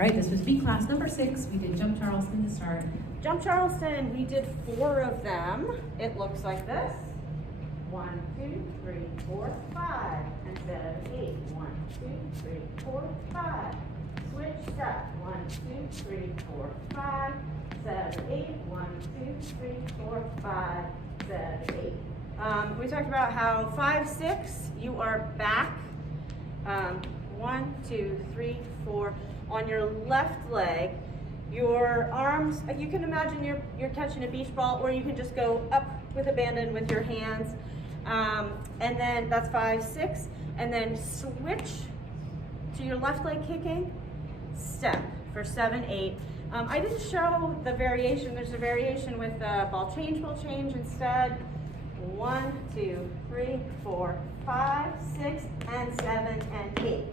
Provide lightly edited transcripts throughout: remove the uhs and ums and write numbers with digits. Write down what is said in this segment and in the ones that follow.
All right, this was B class number 6. We did jump Charleston to start. Jump Charleston, we did 4 of them. It looks like this. 1, 2, 3, 4, 5, and 7, 8. 1, 2, 3, 4, 5. Switch step. 1, 2, 3, 4, 5, 7, 8. 1, 2, 3, 4, 5, 7, 8. We talked about how 5, 6, you are back. 1, 2, 3, 4. On your left leg, your arms, you can imagine you're catching a beach ball, or you can just go up with abandon with your hands. And then that's 5, 6. And then switch to your left leg kicking, step for 7, 8. I didn't show the variation. There's a variation with ball change instead. 1, 2, 3, 4, 5, 6, and 7, and 8.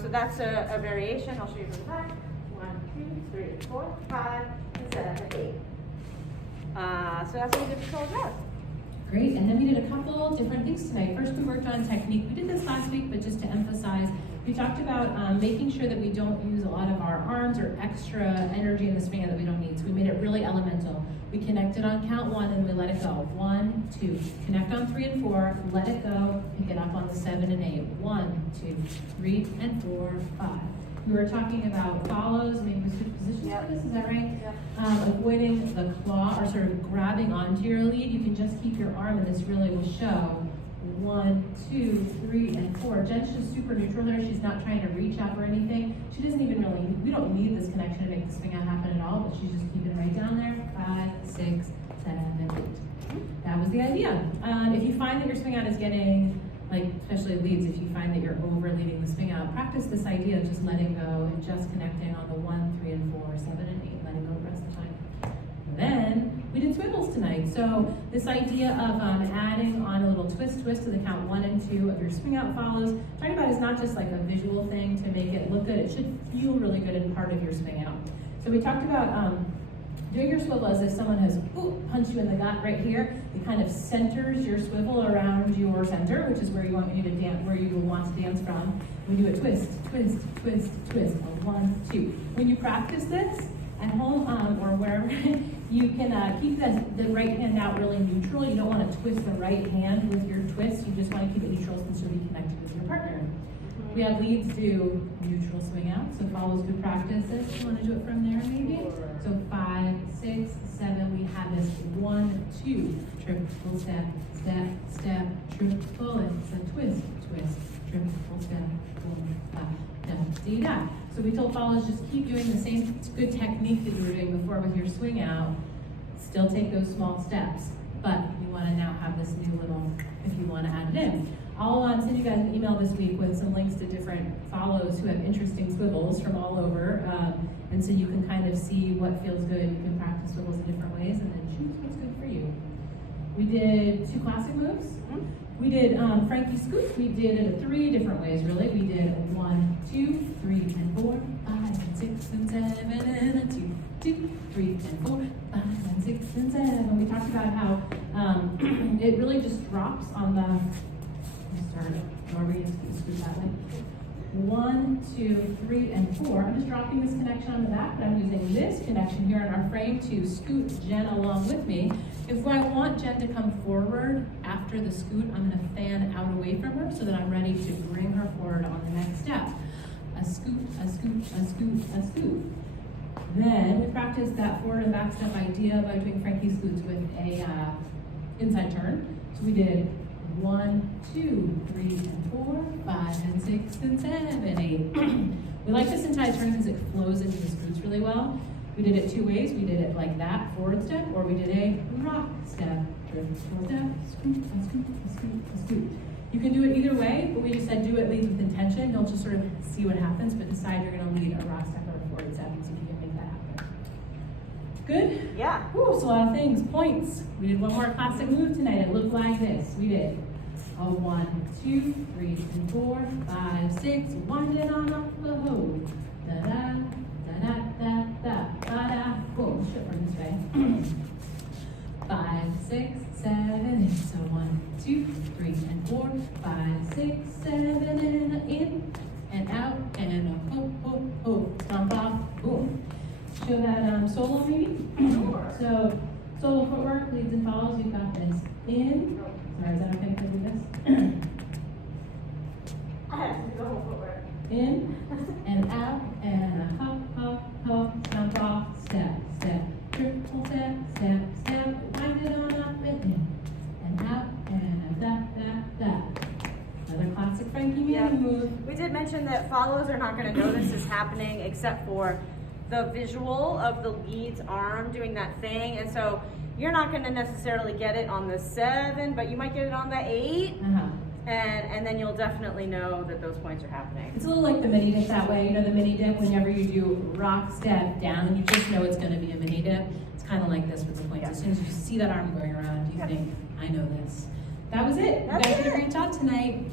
So that's a variation. I'll show you from the back. 1, 2, 3, 4, 5, and 7, 8. So that's what we did for shoulder drive. Great, and then we did a couple different things tonight. First, we worked on technique. We did this last week, but just to emphasize, we talked about making sure that we don't use a lot of our arms or extra energy in the swing out that we don't need. So we made it really elemental. We connected on count 1 and we let it go. 1, 2. Connect on 3 and 4. Let it go. Pick it up on the 7 and 8. 1, 2, 3, and 4, 5. We were talking about follows, maybe switch positions for this, is that right? Yep. Avoiding the claw or sort of grabbing onto your lead. You can just keep your arm, and this really will show. 1, 2, 3, and 4. Jen's just super neutral there. She's not trying to reach up or anything. She doesn't even really, we don't need this connection to make the swing out happen at all, but she's just keeping it right down there. 5, 6, 7, 8. That was the idea. If you find that your swing out is getting, like especially leads, if you find that you're over leading the swing out, practice this idea of just letting go and just connecting on the 1, 3, and 4, 7, and 8, letting go the rest of the time. Then we did swivels tonight. So this idea of adding on a little twist to the count 1 and 2 of your swing out follows, talking about is not just like a visual thing to make it look good. It should feel really good and part of your swing out. So we talked about doing your swivel as if someone has punched you in the gut right here. It kind of centers your swivel around your center, which is where you want you to dance, where you will want to dance from. We do a twist, twist, twist, twist. 1, 2. When you practice this at home or wherever, you can keep the right hand out really neutral. You don't want to twist the right hand with your twist. You just want to keep it neutral since you'll be connected with your partner. We have leads do neutral swing out, so follows good practice this. You want to do it from there maybe? So 5, 6, 7, we have this 1, 2, triple step, step, step, triple, it's a twist, twist, triple step, 4, 5, down, see that. So we told follows just keep doing the same good technique that you were doing before with your swing out. Still take those small steps, but you want to now have this new little, if you want to add it in. I'll send you guys an email this week with some links to different follows who have interesting swivels from all over, and so you can kind of see what feels good. You can practice swivels in different ways and then choose what's good for you. We did 2 classic moves. We did Frankie Scoot. We did it 3 different ways, really. We did 1, 2, 3, and 4, 5, and 6, and 7, and a 2, 2, 3, and 4, 5, and 6, and 7. We talked about how it really just drops on the, scoot that way. 1, 2, 3, and 4. I'm just dropping this connection on the back, but I'm using this connection here in our frame to scoot Jen along with me. If I want Jen to come forward after the scoot, I'm going to fan out away from her so that I'm ready to bring her forward on the next step. A scoot, a scoot, a scoot, a scoot. Then we practice that forward and back step idea by doing Frankie scoots with a inside turn. So we did 1, 2, 3, and 4, 5, and 6, and 7, 8. We like this inside turn because it flows into the scoots really well. We did it 2 ways. We did it like that, forward step, or we did a rock step, triple step, scoot, a scoot, a scoot, a scoot. You can do it either way, but we just said do it lead with intention. You'll just sort of see what happens, but decide you're going to lead a rock step or a forward step and see if you can make that happen. Good? Yeah. Ooh, so a lot of things. Points. We did one more classic move tonight. It looked like this. We did a 1, 2, 3, and 4, 5, 6. Wind it on up the hole. Da da da da da da da da. Boom. Shift from this way. 5, 6, 7, 8. So 1, 2, 3, and 4, 5, 6, 7, and in and out and a ho ho ho. Oh, stomp off, boom. Show that solo maybe? Sure. So, solo footwork, leads and follows, you've got this. In, sorry, is that okay if I do this? I have to do the whole footwork. In, and out, and a hop, hop, hop, stomp off, step, step, triple step, step, step, wind it on up and in, and out, and a da. Another classic Frankie Manning Yep. move. We did mention that follows are not going to know this is happening except for the visual of the lead's arm doing that thing, and so you're not going to necessarily get it on the 7, but you might get it on the 8, and then you'll definitely know that those points are happening. It's a little like the mini dip that way. You know the mini dip, whenever you do rock, step, down, and you just know it's going to be a mini dip. It's kind of like this with the points. Yeah. As soon as you see that arm going around, you Yeah. think, I know this. That was it. That's You guys did a it. great job tonight.